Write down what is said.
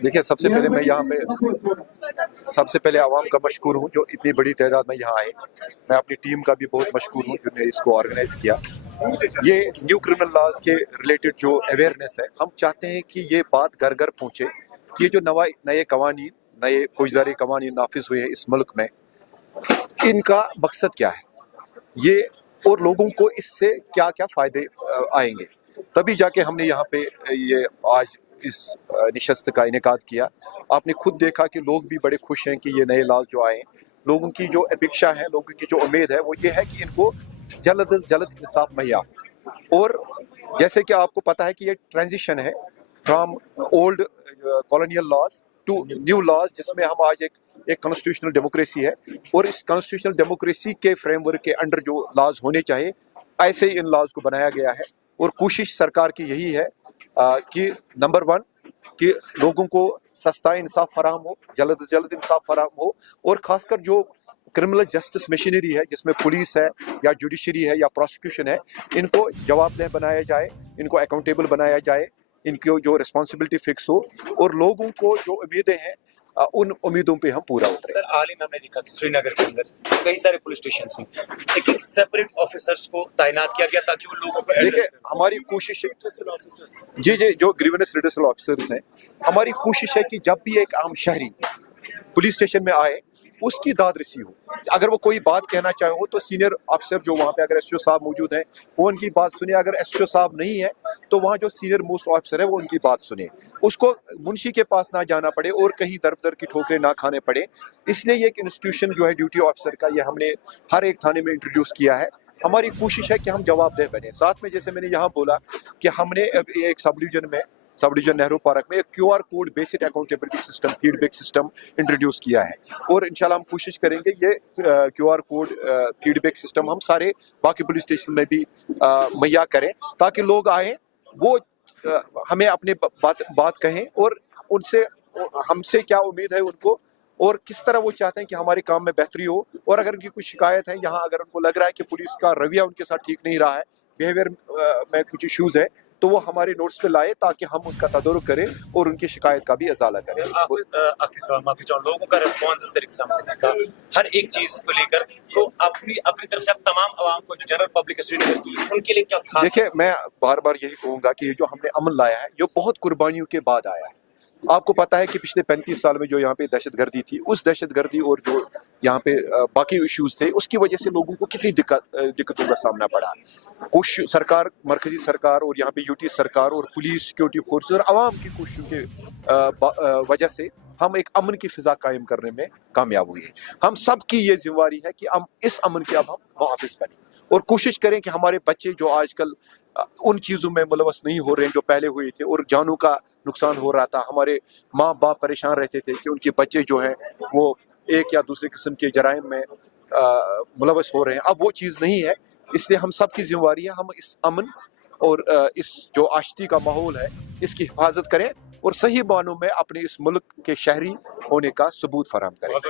देखिए, सबसे पहले मैं यहाँ पे सबसे पहले आवाम का मशकूर हूँ जो इतनी बड़ी तादाद में यहाँ आए। मैं अपनी टीम का भी बहुत मशकूर हूँ जिन्होंने इसको ऑर्गेनाइज किया। ये न्यू क्रिमिनल लॉज के रिलेटेड जो अवेयरनेस है, हम चाहते हैं कि ये बात घर घर पहुँचे कि ये जो नए कवानीन, नए फौजदारी कवानीन नाफिज हुए हैं इस मुल्क में, इनका मकसद क्या है, ये और लोगों को इससे क्या क्या फ़ायदे आएंगे। तभी जाके हमने यहाँ पे ये आज इस नशस्त का इनेकाद किया। आपने खुद देखा कि लोग भी बड़े खुश हैं कि ये नए लॉज जो आए। लोगों की जो अपेक्षा है, लोगों की जो उम्मीद है वो ये है कि इनको जल्द अज जल्द इंसाफ मुहैया हो। और जैसे कि आपको पता है कि ये ट्रांजिशन है from old colonial laws to new laws, जिसमें हम आज एक कॉन्स्टिट्यूशनल डेमोक्रेसी है और इस कॉन्स्टिट्यूशनल डेमोक्रेसी के फ्रेमवर्क के अंडर जो लॉज होने चाहिए ऐसे ही इन लॉज को बनाया गया है। और कोशिश सरकार की यही है कि नंबर 1 कि लोगों को सस्ता इंसाफ फराहम हो, जल्द से जल्द इंसाफ फराहम हो, और ख़ासकर जो क्रिमिनल जस्टिस मशीनरी है जिसमें पुलिस है या जुडिशरी है या प्रोसिक्यूशन है, इनको जवाबदेह बनाया जाए, इनको अकाउंटेबल बनाया जाए, इनकी जो रिस्पॉन्सिबिलिटी फिक्स हो और लोगों को जो उम्मीदें हैं उन उम्मीदों पे हम पूरा उतरे। सर, हाल ही में हमने देखा कि श्रीनगर के अंदर कई सारे पुलिस स्टेशन में एक सेपरेट ऑफिसर्स को तैनात किया गया ताकि वो लोगों को देखिए, हमारी कोशिश जी जो ग्रीवेंस रिड्यूसल ऑफिसर्स हैं, हमारी कोशिश है कि जब भी एक आम शहरी पुलिस स्टेशन में आए उसकी दाद रसी हो। अगर वो कोई बात कहना चाहे हो तो सीनियर अफसर जो वहाँ पे, अगर एसओ साहब मौजूद हैं वो उनकी बात सुने, अगर एसओ साहब नहीं है तो वहाँ जो सीनियर मोस्ट ऑफिसर है वो उनकी बात सुने, उसको मुंशी के पास ना जाना पड़े और कहीं दर दर की ठोकरें ना खाने पड़े। इसलिए ये एक इंस्टीट्यूशन जो है ड्यूटी ऑफिसर का, ये हमने हर एक थाने में इंट्रोड्यूस किया है। हमारी कोशिश है कि हम जवाबदेह बने। साथ में जैसे मैंने यहाँ बोला कि हमने एक सब डिवीजन नेहरू पार्क में एक QR code based accountability system, feedback system introduce किया है और इंशाल्लाह हम कोशिश करेंगे ये QR कोड फीडबैक सिस्टम हम सारे बाकी पुलिस स्टेशन में भी मुहैया करें ताकि लोग आएँ, वो हमें अपने बात कहें और उनसे हमसे क्या उम्मीद है उनको और किस तरह वो चाहते हैं कि हमारे काम में बेहतरी हो। और अगर उनकी कुछ शिकायत है यहाँ, अगर उनको लग रहा है कि पुलिस का रवैया उनके साथ ठीक नहीं रहा है, बिहेवियर में कुछ इश्यूज है, तो वो हमारे नोट्स पे लाए ताकि हम उनका तदरुक करें और उनकी शिकायत का भी अजाला करें। आखिरी सवाल, माफी चाहूँ, लोगों का रिस्पॉन्स इस तरीके से हमने देखा हर एक चीज को लेकर, तो अपनी तरफ से आप तमाम आवाम को, जो जनरल पब्लिक श्रीनगर की, उनके लिए क्या खास? देखिए, मैं बार बार यही कहूँगा कि जो हमने अमन लाया है, जो बहुत कुर्बानियों के बाद आया है। आपको पता है कि पिछले 35 साल में जो यहाँ पे दहशतगर्दी थी, उस दहशतगर्दी और जो यहाँ पे बाकी इश्यूज थे, उसकी वजह से लोगों को कितनी दिक्कतों का सामना पड़ा। कुछ सरकार, मरकजी सरकार और यहाँ पे यूटी सरकार और पुलिस, सिक्योरिटी फोर्स और आवाम की कोशिशों के वजह से हम एक अमन की फिजा कायम करने में कामयाब हुए हैं। हम सब की ये जिम्मेवारी है कि हम इस अमन के अब हम मुहाफिज बने और कोशिश करें कि हमारे बच्चे जो आजकल उन चीज़ों में मुलवस नहीं हो रहे हैं जो पहले हुए थे और जानों का नुकसान हो रहा था। हमारे माँ बाप परेशान रहते थे कि उनके बच्चे जो हैं वो एक या दूसरे किस्म के जराइम में मुलवस हो रहे हैं। अब वो चीज़ नहीं है, इसलिए हम सब की जिम्मेवारी है हम इस अमन और इस जो आश्ती का माहौल है इसकी हिफाजत करें और सही मानों में अपने इस मुल्क के शहरी होने का सबूत फराहम करें।